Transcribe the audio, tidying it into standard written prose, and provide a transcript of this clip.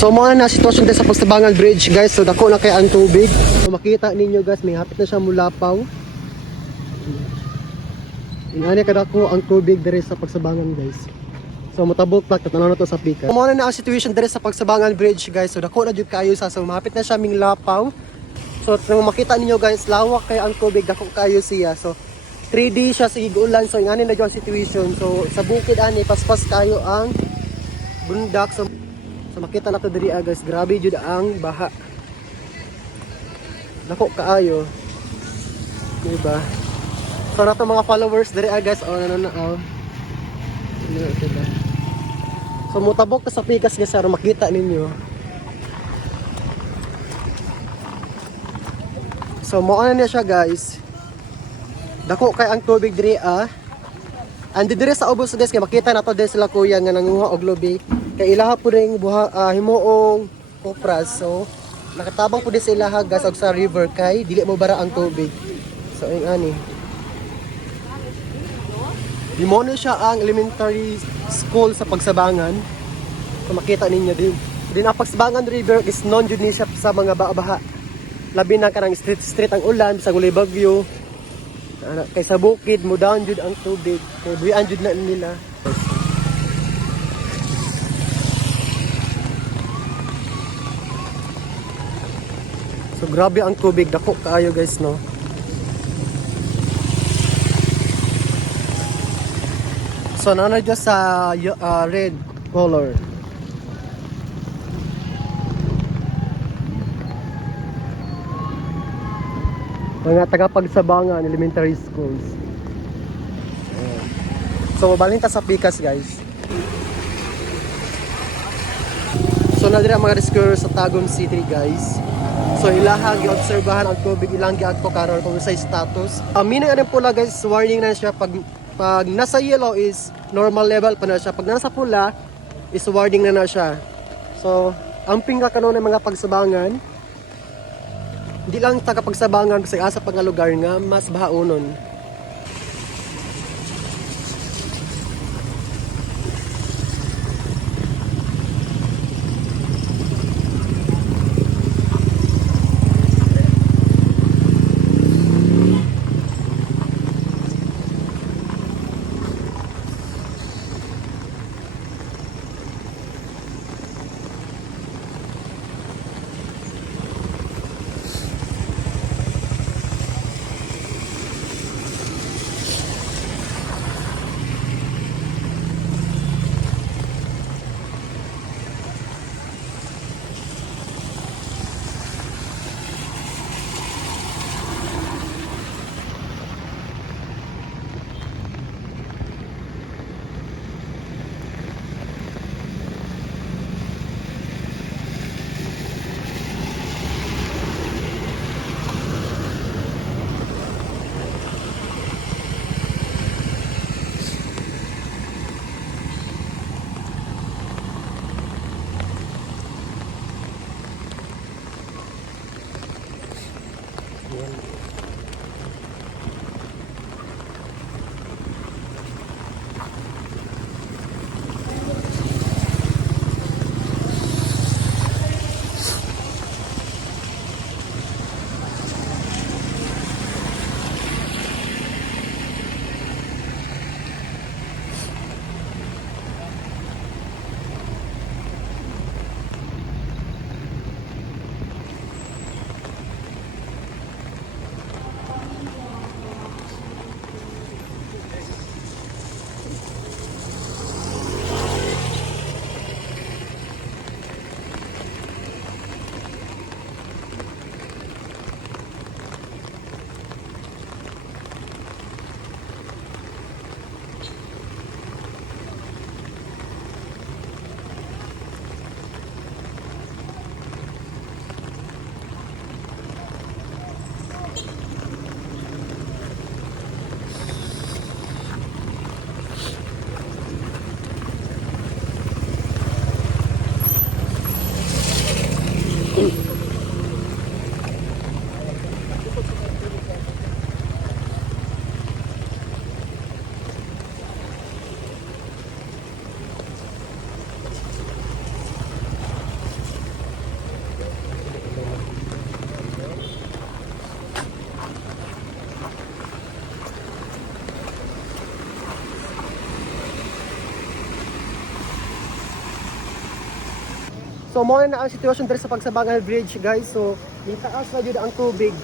So muna na sitwasyon din sa Pagsabangan Bridge guys. So dako na kay ang tubig. So makita ninyo guys, may hapit na siya mulapaw. Ingani kadako ang tubig diri sa Pagsabangan guys. So motabok plak tatanaw na to sa pika. So muna na ang situation diri sa Pagsabangan Bridge guys. So dako na jud kayo sa so mahapit na siya ming lapaw. So kung makita ninyo guys, lawak kay ang tubig, dako kayo siya. So 3D siya sa igulan. So ingani na jud ang situation. So sa bukid ani paspas kayo ang bundak. So makita na to diri guys, grabe jud ang baha. Dako kaayo. Diba? So nato mga followers diri guys, diba? So mutabok ta sa pikas guys para makita ninyo. So mao na niya siya guys. Dako kay ang tubig diri Andi diri sa ubos guys, kay makita na to din sila kuya nga nanguha og lubi. Kay ilaha po ring himuong kopras. So nakatabang po din sa ilaha guys og sa river kay dili mo bara ang tubig. So ang ani. Himo siya ang elementary school sa Pagsabangan. So makita ninyo din. Din ang Pagsabangan River is known jud ni siya sa mga baha. Labi na kanang street ang ulan sa gulay bagyo. Kay sa bukid mo down jud ang tubig. Kay buyan jud na nila. So grabe ang tubig, dako kaayo guys no. So nanay dyan sa red color. Mga taga-Pagsabangan elementary schools. So mabalin ta sa pikas guys. So nadiri ang mga rescuer sa Tagum City guys. So ilaha gi-obserbahan ang tubig, ilang giadto karon kung sa status. Meaning ano pula guys, warning na siya pag nasa yellow is normal level pa na siya. Pag nasa pula is warning na siya. So amping ka kanon ng mga Pagsabangan. Hindi lang taga Pagsabangan kasi asa pang lugar nga mas bahaunon. So mo na ang sitwasyon diri sa Pagsabangan Bridge guys. So itaas na jud ang tubig.